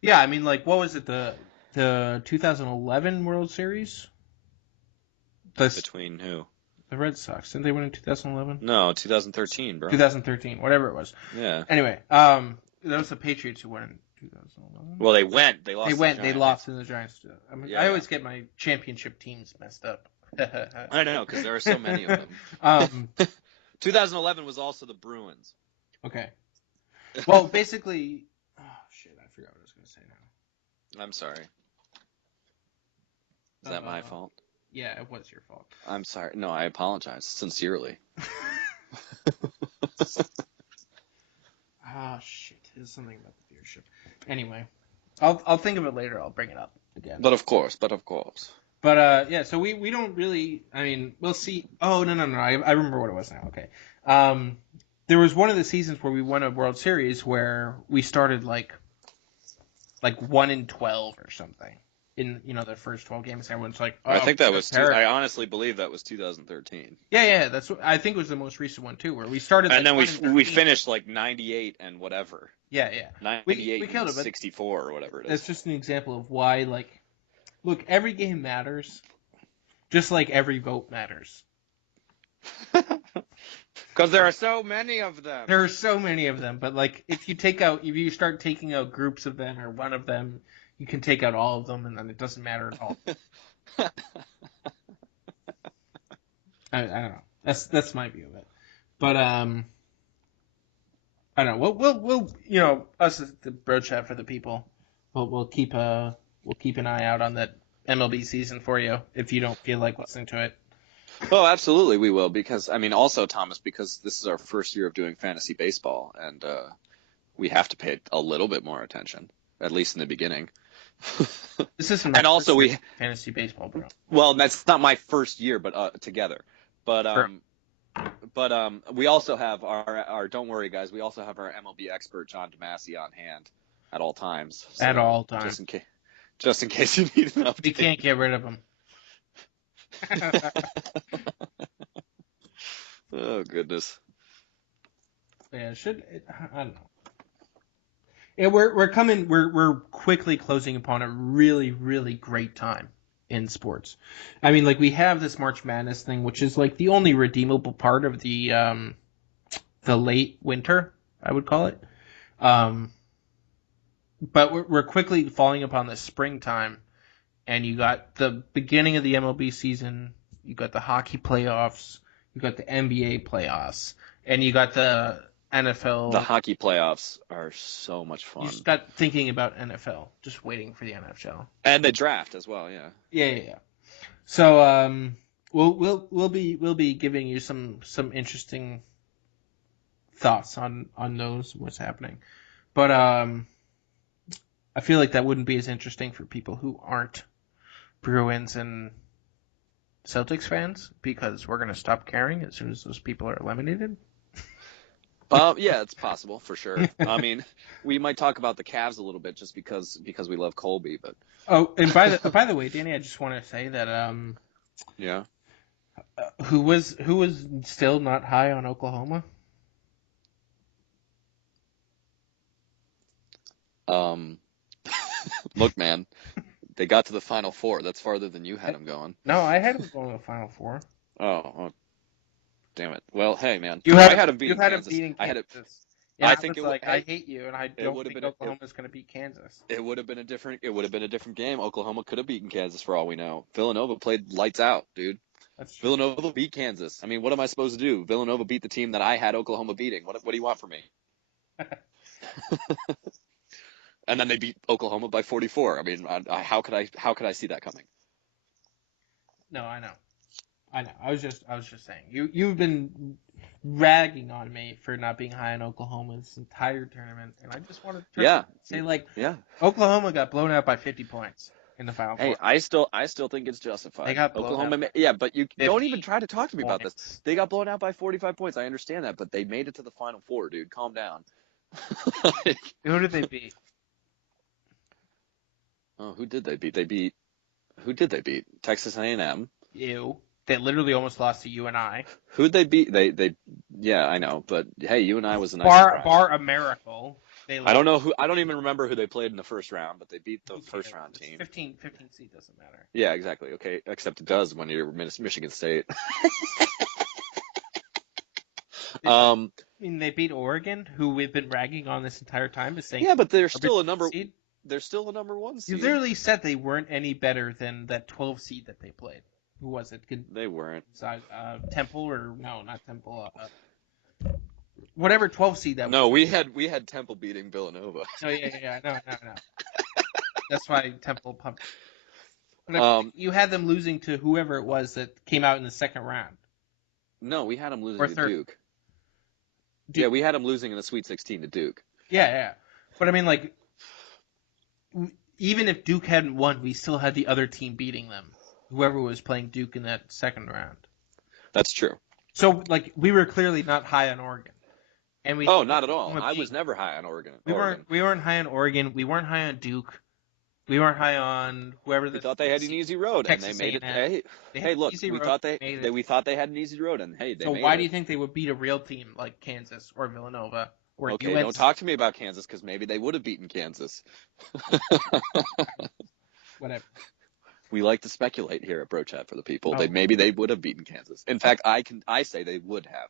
Yeah, I mean, like, what was it, the 2011 World Series? Between who? The Red Sox. Didn't they win in 2011? No, 2013, bro. 2013, whatever it was. Yeah. Anyway, that was the Patriots who won in 2011. Well, they went. They lost. They lost to the Giants. I always get my championship teams messed up. I know, because there are so many of them. 2011 was also the Bruins. Okay. Well, basically, oh shit, I forgot what I was going to say now. I'm sorry. Is that my fault? Yeah, it was your fault. I'm sorry. No, I apologize sincerely. Shit. There's something about the viewership. Anyway, I'll think of it later. I'll bring it up again. But of course. But yeah, so we don't really. I mean, we'll see. Oh no. I remember what it was now. Okay. There was one of the seasons where we won a World Series where we started like 1-12 or something in the first 12 games. Everyone's like, oh, I think that was. I honestly believe that was 2013. Yeah. That's what I think it was the most recent one too, where we started. And then we finished like 98 and whatever. Yeah. 98 we killed and 64 or whatever it is. That's just an example of why, like, look, every game matters, just like every vote matters. Because there are so many of them. There are so many of them, but like if you start taking out groups of them or one of them, you can take out all of them, and then it doesn't matter at all. I don't know. That's my view of it. But I don't know. We'll us at the Brochat for the people. We'll keep an eye out on that MLB season for you if you don't feel like listening to it. Oh, absolutely we will, because also, Thomas, because this is our first year of doing fantasy baseball, and we have to pay a little bit more attention, at least in the beginning. This isn't and also we fantasy baseball, bro. Well, that's not my first year, but together. But we also have our don't worry guys, we also have our MLB expert John DeMasi on hand at all times. So, at all times. Just in case you need an update. We can't get rid of him. Oh goodness. Yeah, I don't know. Yeah, we're quickly closing upon a really, really great time in sports. I mean, like, we have this March Madness thing, which is like the only redeemable part of the late winter, I would call it. But we're quickly falling upon the springtime, and you got the beginning of the MLB season, you got the hockey playoffs, you got the NBA playoffs, and you got the NFL. The hockey playoffs are so much fun. You just got thinking about NFL, just waiting for the NHL. And the draft as well, yeah. Yeah. So we'll be giving you some interesting thoughts on those, what's happening. But I feel like that wouldn't be as interesting for people who aren't Bruins and Celtics fans, because we're going to stop caring as soon as those people are eliminated. Yeah, it's possible for sure. I mean, we might talk about the Cavs a little bit just because we love Colby, but. Oh, and by the way, Danny, I just want to say that yeah. Who was still not high on Oklahoma? Look, man, they got to the Final Four. That's farther than you had them going. No, I had them going to the Final Four. Oh, damn it. Well, hey, man. I had them beating Kansas. I had it. Yeah, I think I hate you, and I don't think Oklahoma's going to beat Kansas. It would have been a different game. Oklahoma could have beaten Kansas for all we know. Villanova played lights out, dude. That's true. Villanova beat Kansas. I mean, what am I supposed to do? Villanova beat the team that I had Oklahoma beating. What do you want from me? And then they beat Oklahoma by 44. I mean, how could I see that coming? No, I know. I was just saying. You've been ragging on me for not being high on Oklahoma this entire tournament, and I just want to say Oklahoma got blown out by 50 points in the Final Four. Hey, I still think it's justified. They got blown Oklahoma, out but you don't even try to talk to me about this. They got blown out by 45 points. I understand that, but they made it to the Final Four, dude. Calm down. Who did they beat? Oh, who did they beat? Who did they beat? Texas A&M. You. They literally almost lost to you and I. Who'd they beat? Yeah, I know, but hey, you and I was a nice surprise. Bar a miracle. I don't know who. I don't even remember who they played in the first round, but they beat the first round team. 15 seed doesn't matter. Yeah, exactly. Okay, except it does when you're Michigan State. I mean, they beat Oregon, who we've been ragging on this entire time, is saying. Yeah, but they're still a number. Seed. They're still a number one seed. You literally said they weren't any better than that 12 seed that they played. Who was it? They weren't. Temple or no, not Temple. Whatever 12 seed that was. No, we had Temple beating Villanova. Oh yeah. No. That's why Temple pumped. You had them losing to whoever it was that came out in the second round. No, we had them losing to Duke. Yeah, we had them losing in the Sweet 16 to Duke. Yeah. But I mean, like, even if Duke hadn't won, we still had the other team beating them. Whoever was playing Duke in that second round. That's true. So, like, we were clearly not high on Oregon. And not at all. I was never high on Oregon. We weren't high on Oregon. We weren't high on Duke. We weren't high on whoever. We thought they had an easy road, and they made it. Hey, look, we thought they had an easy road, and hey, they made it. So why do you think they would beat a real team like Kansas or Villanova or UNC? Don't talk to me about Kansas, because maybe they would have beaten Kansas. Whatever. We like to speculate here at Brochat for the people. Maybe they would have beaten Kansas. In fact, I say they would have.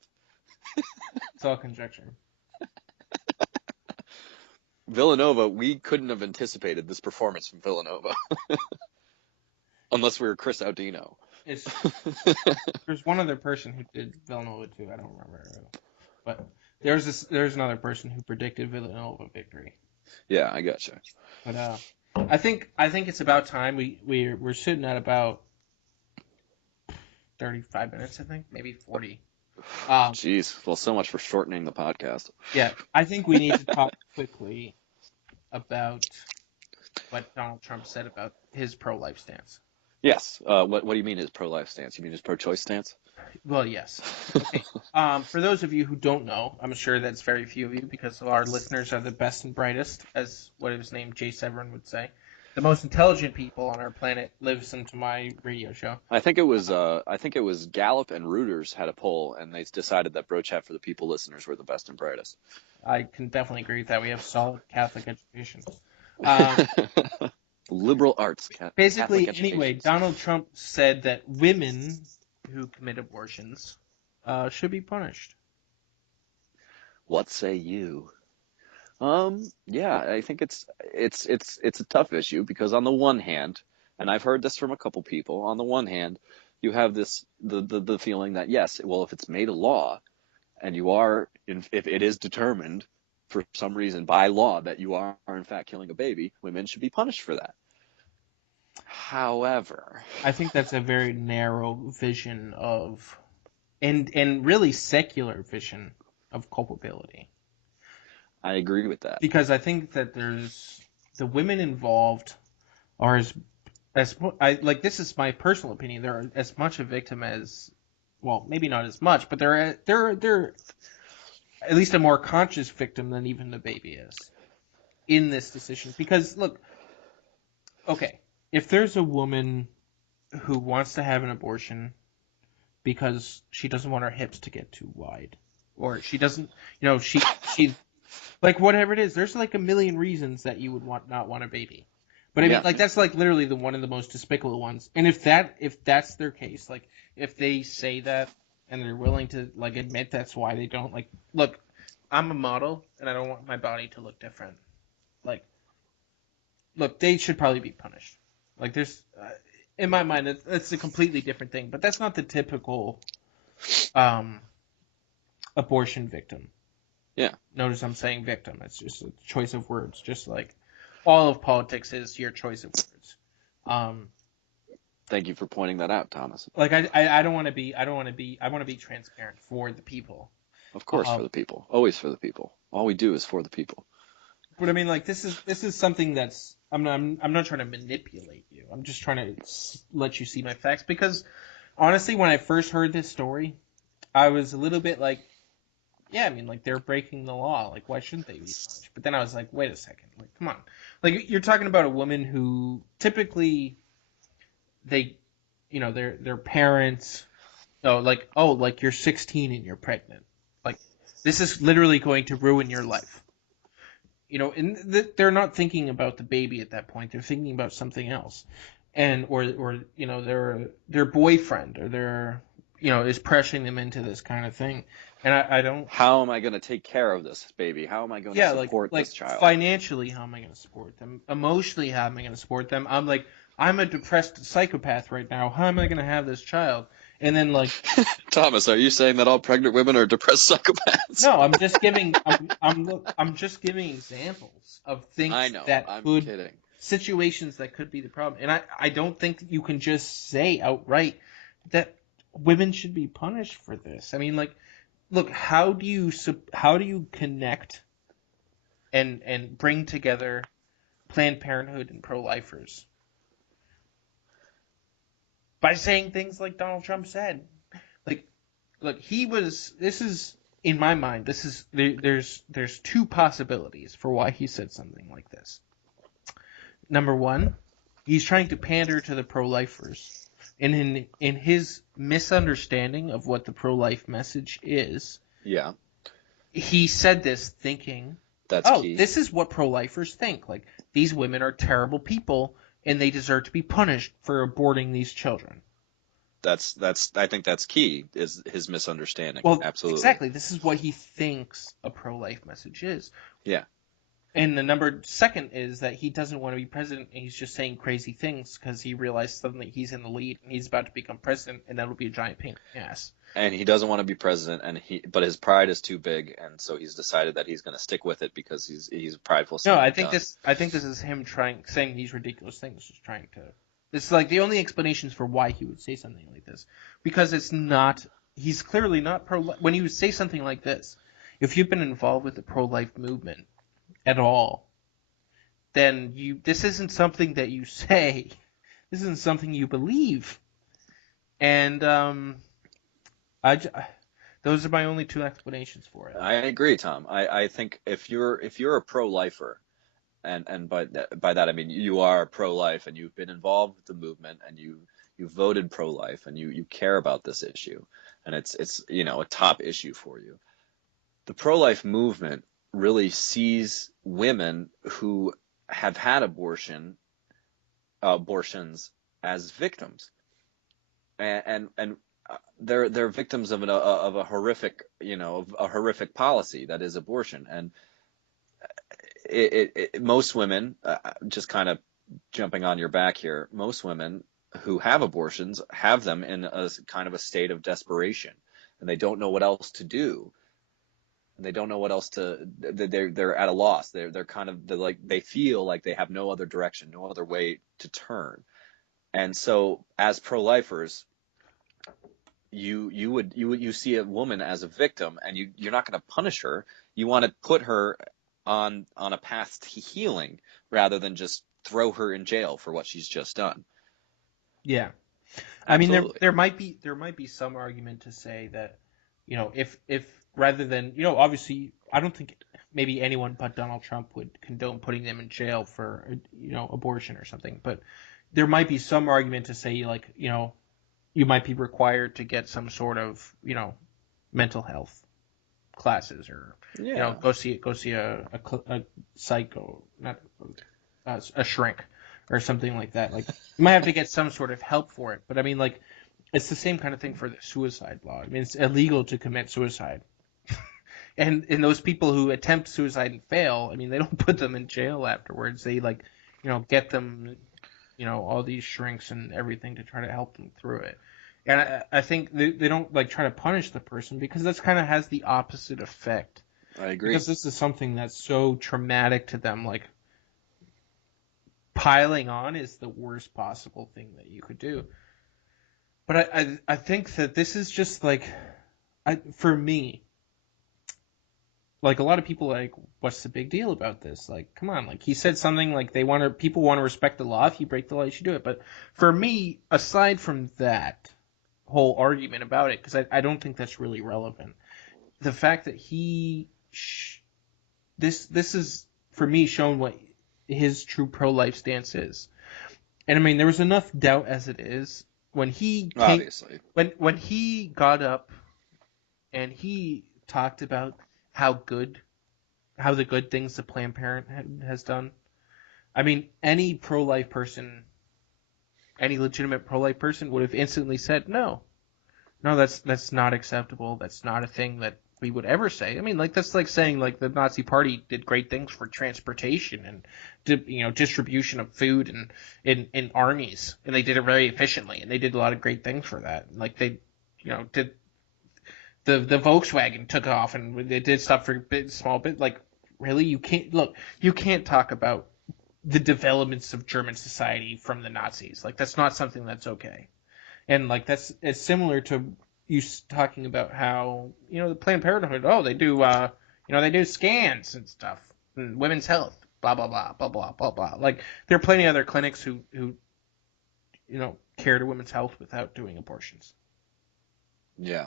It's all conjecture. Villanova, we couldn't have anticipated this performance from Villanova. Unless we were Chris Audino. There's one other person who did Villanova too. I don't remember who. But there's another person who predicted Villanova victory. Yeah, I gotcha. But I think it's about time. We're sitting at about 35 minutes, I think, maybe 40. Jeez. Well, so much for shortening the podcast. Yeah, I think we need to talk quickly about what Donald Trump said about his pro-life stance. Yes. What do you mean his pro-life stance? You mean his pro-choice stance? Well, yes. Okay. For those of you who don't know, I'm sure that's very few of you, because our listeners are the best and brightest, as what his name Jay Severin would say. The most intelligent people on our planet listen to my radio show. I think it was Gallup and Reuters had a poll, and they decided that Brochat for the People listeners were the best and brightest. I can definitely agree with that. We have solid Catholic education. Liberal arts. Basically, anyway, Donald Trump said that women who commit abortions should be punished. What say you? Yeah, I think it's a tough issue, because on the one hand, and I've heard this from a couple people, on the one hand, you have the feeling that yes, well, if it's made a law, and if it is determined for some reason by law that you are in fact killing a baby, women should be punished for that. However, I think that's a very narrow vision of, and really secular vision of culpability. I agree with that. Because I think that the women involved are this is my personal opinion, they're as much a victim as, well, maybe not as much, but they're at least a more conscious victim than even the baby is in this decision. Because look, okay, if there's a woman who wants to have an abortion because she doesn't want her hips to get too wide, or she doesn't, she like, whatever it is, there's like a million reasons that you would not want a baby. But I mean, like, that's like literally one of the most despicable ones. And if that's their case, like, if they say that and they're willing to like admit that's why they don't, like, look, I'm a model and I don't want my body to look different. Like, look, they should probably be punished. Like, there's, in my mind, it's a completely different thing. But that's not the typical abortion victim. Yeah. Notice I'm saying victim. It's just a choice of words, just like all of politics is your choice of words. Thank you for pointing that out, Thomas. Like, I don't want to be I want to be transparent for the people. Of course, for the people. Always for the people. All we do is for the people. But I mean, like, this is something that's I'm not trying to manipulate you. I'm just trying to let you see my facts, because honestly, when I first heard this story, I was a little bit like, yeah, I mean, like, they're breaking the law. Like, why shouldn't they be punished? But then I was like, wait a second. Like, come on. Like, you're talking about a woman who typically their parents, like you're 16 and you're pregnant. Like, this is literally going to ruin your life. And they're not thinking about the baby at that point. They're thinking about something else. And, or their boyfriend or their, is pressuring them into this kind of thing. And I don't... How am I going to take care of this baby? How am I going to support this child? Financially, how am I going to support them? Emotionally, how am I going to support them? I'm a depressed psychopath right now. How am I going to have this child? And then, like... Thomas, are you saying that all pregnant women are depressed psychopaths? No, I'm just giving... I'm just giving examples of things I know, that I'm could kidding. situations that could be the problem. And I don't think that you can just say outright that women should be punished for this. I mean, like, look, how do you connect and bring together Planned Parenthood and pro-lifers? By saying things like Donald Trump said. Like, look, this is, in my mind, there's two possibilities for why he said something like this. Number one, he's trying to pander to the pro-lifers. And in his misunderstanding of what the pro-life message is, yeah, he said this thinking, key. This is what pro-lifers think. Like, these women are terrible people, and they deserve to be punished for aborting these children. I think that's key, is his misunderstanding. Well, absolutely. Exactly. This is what he thinks a pro-life message is. Yeah. And the second is that he doesn't want to be president, and he's just saying crazy things because he realized suddenly he's in the lead and he's about to become president, and that'll be a giant pain in the ass. And he doesn't want to be president, but his pride is too big, and so he's decided that he's going to stick with it because he's prideful. No, I think this is him saying these ridiculous things, just trying to. It's like the only explanations for why he would say something like this, because he's clearly not pro-life. When you say something like this, if you've been involved with the pro-life movement at all, then this isn't something that you say. This isn't something you believe. And those are my only two explanations for it. I agree, Tom. I think if you're a pro-lifer, and by that I mean you are pro-life and you've been involved with the movement and you voted pro-life and you care about this issue, and it's a top issue for you. The pro-life movement really sees women who have had abortions as victims, and they're victims of a horrific horrific policy that is abortion. And most women, just kind of jumping on your back here, most women who have abortions have them in a kind of a state of desperation, and they don't know what else to do. And they don't know what else they're at a loss. They feel like they have no other direction, no other way to turn. And so as pro-lifers, you see a woman as a victim, and you're not going to punish her. You want to put her on a path to healing rather than just throw her in jail for what she's just done. Yeah. I mean, there might be some argument to say that, if rather than, obviously, I don't think maybe anyone but Donald Trump would condone putting them in jail for, abortion or something. But there might be some argument to say, like, you might be required to get some sort of, mental health classes, or go see a psycho, not a shrink or something like that. Like, you might have to get some sort of help for it. But I mean, like, it's the same kind of thing for the suicide law. I mean, it's illegal to commit suicide. And those people who attempt suicide and fail, I mean, they don't put them in jail afterwards. They, like, get them, all these shrinks and everything to try to help them through it. And I think they don't, like, try to punish the person, because that's kind of has the opposite effect. I agree. Because this is something that's so traumatic to them. Like, piling on is the worst possible thing that you could do. But I think that this is just, like, for me, like, a lot of people, like, what's the big deal about this? Like, come on. Like, he said something like people want to respect the law. If you break the law, you should do it. But for me, aside from that whole argument about it, because I don't think that's really relevant, the fact that this is, for me, shown what his true pro-life stance is. And I mean, there was enough doubt as it is when he obviously when he got up and he talked about how the good things the Planned Parenthood has done. I mean, any pro-life person, any legitimate pro-life person would have instantly said, no, that's not acceptable. That's not a thing that we would ever say. I mean, like, that's like saying, like, the Nazi Party did great things for transportation and distribution of food and in armies, and they did it very efficiently, and they did a lot of great things for that. Like, they did the Volkswagen took off, and they did stuff for small bit. Like, really, you can't talk about the developments of German society from the Nazis. Like, that's not something that's okay. And, like, it's similar to you talking about how, the Planned Parenthood, they do, they do scans and stuff, and women's health, blah, blah, blah, blah, blah, blah, blah. Like, there are plenty of other clinics who care to women's health without doing abortions. Yeah.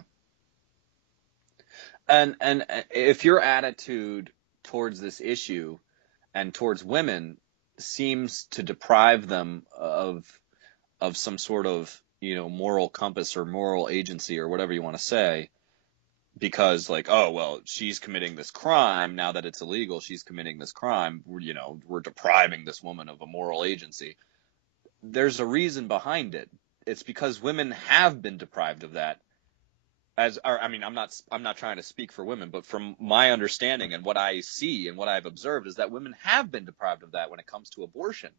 And if your attitude towards this issue and towards women seems to deprive them of some sort of, moral compass or moral agency or whatever you want to say, because like, oh, well, she's committing this crime now that it's illegal, she's committing this crime, we're depriving this woman of a moral agency. There's a reason behind it. It's because women have been deprived of that. I'm not trying to speak for women, but from my understanding and what I see and what I've observed is that women have been deprived of that when it comes to abortion.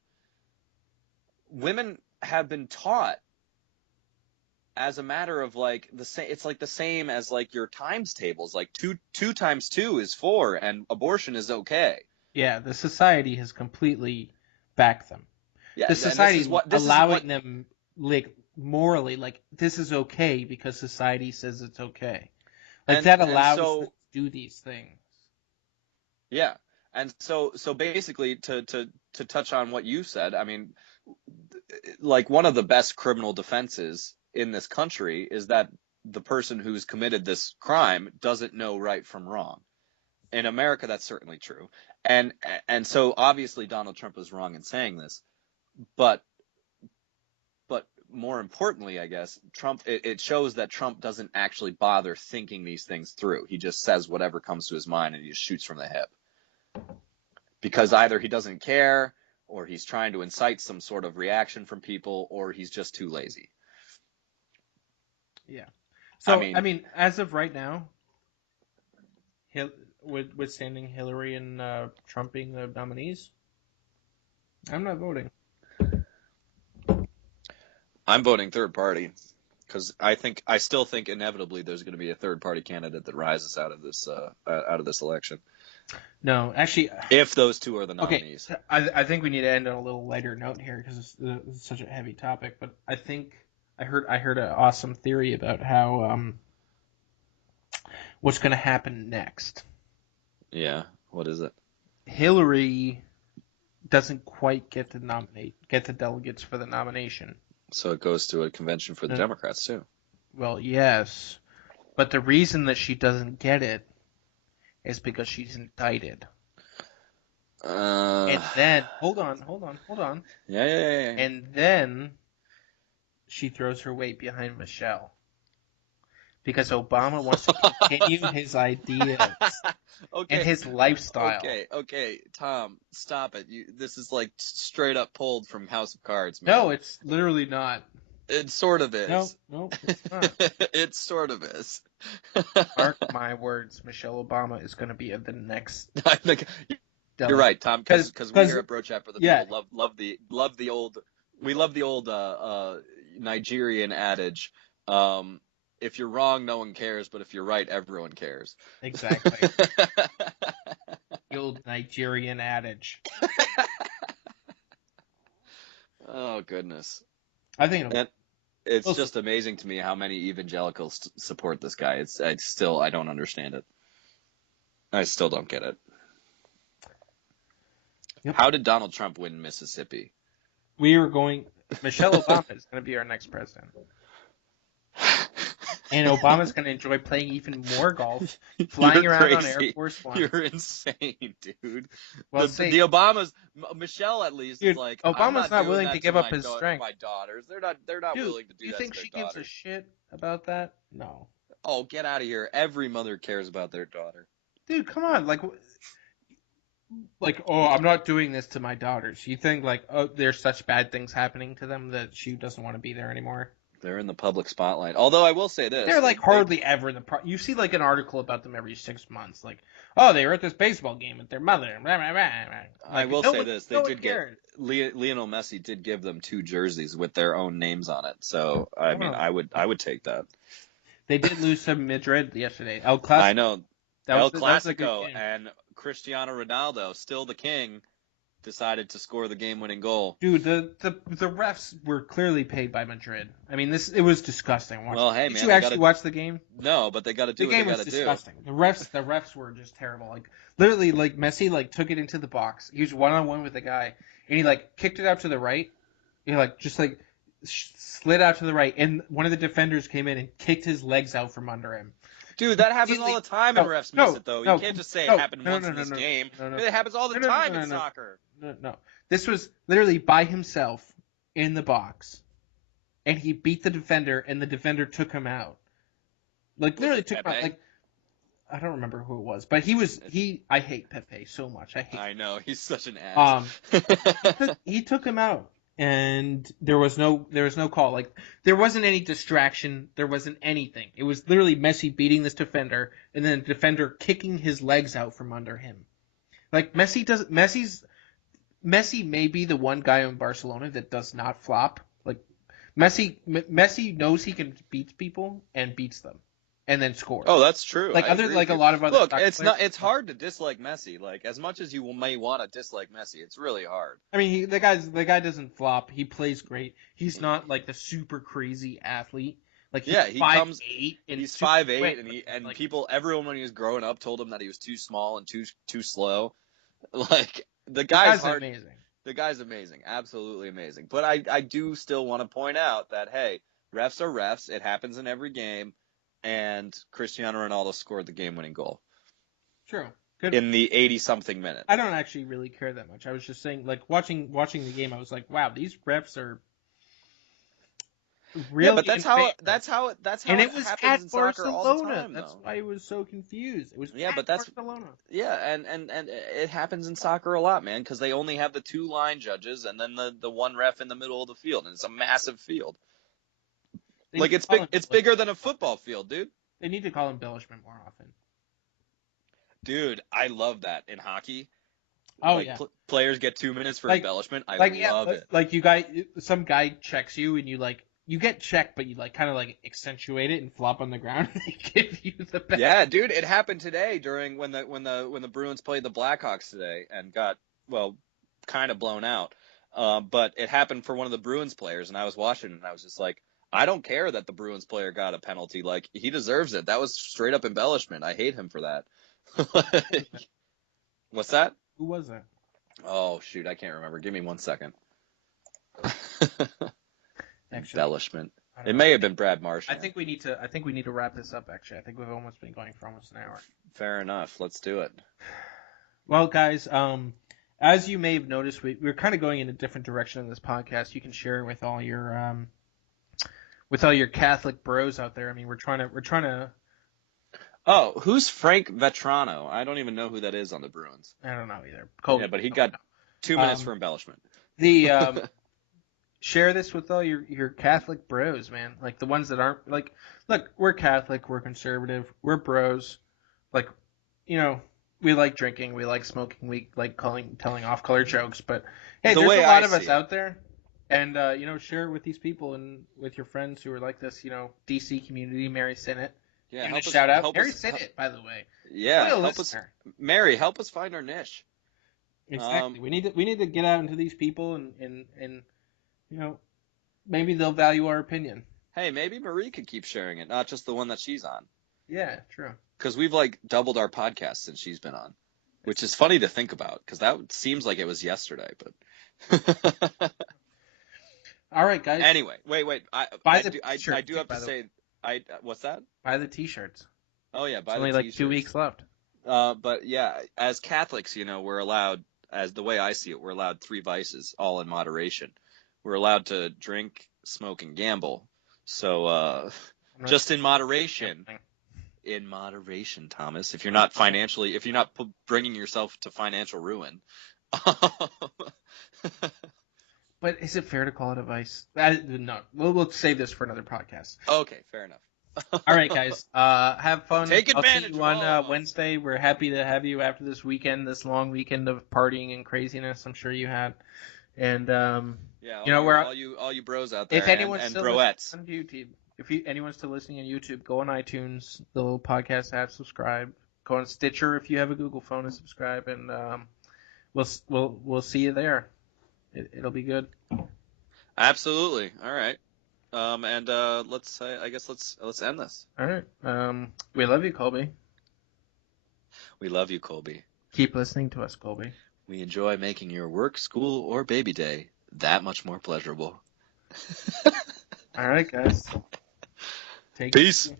Women have been taught as a matter of like the same. It's like the same as like your times tables. Like two times 2 is 4, and abortion is okay. Yeah, the society has completely backed them. Yeah, the society is allowing them like morally, like, this is okay because society says it's okay. Like, that allows them to do these things. Yeah. And so basically to touch on what you said, I mean, like, one of the best criminal defenses in this country is that the person who's committed this crime doesn't know right from wrong. In America, that's certainly true. And so obviously Donald Trump was wrong in saying this, but more importantly, I guess, it shows that Trump doesn't actually bother thinking these things through. He just says whatever comes to his mind and he just shoots from the hip. Because either he doesn't care, or he's trying to incite some sort of reaction from people, or he's just too lazy. Yeah. So, I mean as of right now, withstanding Hillary and Trump being the nominees, I'm not voting. I'm voting third party because I still think inevitably there's going to be a third party candidate that rises out of this election. No, actually, if those two are the nominees. Okay, I think we need to end on a little lighter note here because it's such a heavy topic. But I think I heard an awesome theory about how what's going to happen next. Yeah, what is it? Hillary doesn't quite get the delegates for the nomination. So it goes to a convention for the Democrats, too. Well, yes. But the reason that she doesn't get it is because she's indicted. And then, hold on. Yeah. And then she throws her weight behind Michelle. Because Obama wants to continue his ideas and his lifestyle. Okay, Tom, stop it. This is like straight up pulled from House of Cards, man. No, it's literally not. It sort of is. No, it's not. It sort of is. Mark my words, Michelle Obama is going to be the next. You're right, Tom, because we here at Brochat for the people love the old Nigerian adage. If you're wrong, no one cares, but if you're right, everyone cares. Exactly. The old Nigerian adage. Oh, goodness. I think it's just amazing to me how many evangelicals support this guy. I don't understand it. I still don't get it. Yep. How did Donald Trump win Mississippi? Michelle Obama is going to be our next president. And Obama's going to enjoy playing even more golf, flying around on Air Force One. You're insane, dude. Well, the Obamas, Michelle at least is like, Obama's not willing to give up his strength. My daughters, they're not willing to do that. Do you think she gives a shit about that? No. Oh, get out of here! Every mother cares about their daughter. Dude, come on, I'm not doing this to my daughters. You think there's such bad things happening to them that she doesn't want to be there anymore? They're in the public spotlight. Although I will say this. They're hardly ever in the you see an article about them every 6 months. They were at this baseball game with their mother. Blah, blah, blah. I will say this. They did get Lionel Messi did give them 2 jerseys with their own names on it. So, I mean, I would take that. They did lose to Madrid yesterday. El Clasico. I know. El Clasico and Cristiano Ronaldo, still the king. decided to score the game-winning goal. Dude, the refs were clearly paid by Madrid. I mean, it was disgusting. Well, hey, Did man, you actually watch the game? No, but they got to do what they got to do. The game was disgusting. The refs were just terrible. Like literally, like Messi like took it into the box. He was 1-on-1 with the guy, and he like kicked it out to the right. He like just like slid out to the right, and one of the defenders came in and kicked his legs out from under him. Dude, that happens all the time, and refs miss it, though. You can't just say it happened once in this game. It happens all the time in soccer. No. This was literally by himself in the box, and he beat the defender, and the defender took him out. Like, literally took him out. Like, I don't remember who it was, but I hate Pepe so much. I know, he's such an ass. He took him out. And there was no call. Like, there wasn't any distraction. There wasn't anything. It was literally Messi beating this defender, and then the defender kicking his legs out from under him. Like, Messi may be the one guy in Barcelona that does not flop. Like, Messi knows he can beat people and beats them, and then scores. Oh, that's true. Like a lot of other. Look, it's hard to dislike Messi. Like, as much as you may want to dislike Messi, it's really hard. I mean, the guy doesn't flop. He plays great. He's not like the super crazy athlete. Like, he's 5'8", and he's 5'8", and like, everyone when he was growing up told him that he was too small and too slow. Like, the guy's hard. Amazing. The guy's amazing, absolutely amazing. But I do still want to point out that, hey, refs are refs. It happens in every game. And Cristiano Ronaldo scored the game-winning goal. True. Good. In the 80-something minute. I don't actually really care that much. I was just saying, like, watching the game, I was like, wow, these refs are really. Yeah, but that's how and it was happens in soccer Barcelona. all the time. That's why I was so confused. It was Barcelona. Yeah, and it happens in soccer a lot, man, because they only have the 2 line judges and then the one ref in the middle of the field, and it's a massive field. Like, it's big. It's bigger than a football field, dude. They need to call embellishment more often. Dude, I love that in hockey. Oh, like, yeah. Players get 2 minutes for embellishment. I love it. Like, some guy checks you, and you get checked, but you kind of accentuate it and flop on the ground, and they give you the best. Yeah, dude, it happened today during when the Bruins played the Blackhawks today and got kind of blown out. But it happened for one of the Bruins players, and I was watching, and I was just like, I don't care that the Bruins player got a penalty. Like, he deserves it. That was straight up embellishment. I hate him for that. What's that? Who was that? Oh, shoot. I can't remember. Give me 1 second. Embellishment. It may have been Brad Marchand. I think we need to wrap this up, actually. I think we've almost been going for almost an hour. Fair enough. Let's do it. Well, guys, as you may have noticed, we're kind of going in a different direction in this podcast. You can share it with all your Catholic bros out there. I mean, we're trying to. Oh, who's Frank Vetrano? I don't even know who that is on the Bruins. I don't know either. Yeah, but he got 2 minutes for embellishment. Share this with all your Catholic bros, man. Like, the ones that aren't, like, look, we're Catholic, we're conservative, we're bros. Like, we like drinking, we like smoking, we like telling off-color jokes. But hey, there's a lot of us out there. And, share it with these people and with your friends who are like this, DC community, Mary Sinnott. Yeah, shout out. Mary Sinnott, by the way. Yeah, help us find our niche. Exactly. We need to get out into these people and maybe they'll value our opinion. Hey, maybe Marie could keep sharing it, not just the one that she's on. Yeah, true. Because we've doubled our podcast since she's been on, which is funny to think about because that seems like it was yesterday, but. All right, guys. Anyway, wait. I do have to say, what's that? Buy the T-shirts. Oh yeah, buy the T-shirts. Only 2 weeks left. But yeah, as Catholics, we're allowed, as the way I see it, we're allowed 3 vices, all in moderation. We're allowed to drink, smoke, and gamble. So just in moderation. In moderation, Thomas. If you're not bringing yourself to financial ruin. But is it fair to call it a vice? No. We'll save this for another podcast. Okay, fair enough. All right, guys. Have fun. Take advantage. I'll see you on Wednesday. We're happy to have you after this weekend, this long weekend of partying and craziness. I'm sure you had. And all you bros out there, if anyone's and still broettes on YouTube, anyone's still listening on YouTube, go on iTunes, the little podcast app, subscribe. Go on Stitcher if you have a Google phone and subscribe, and we'll see you there. It'll be good. Absolutely. All right. And let's end this. All right. We love you, Colby. We love you, Colby. Keep listening to us, Colby. We enjoy making your work, school, or baby day that much more pleasurable. All right, guys. Peace.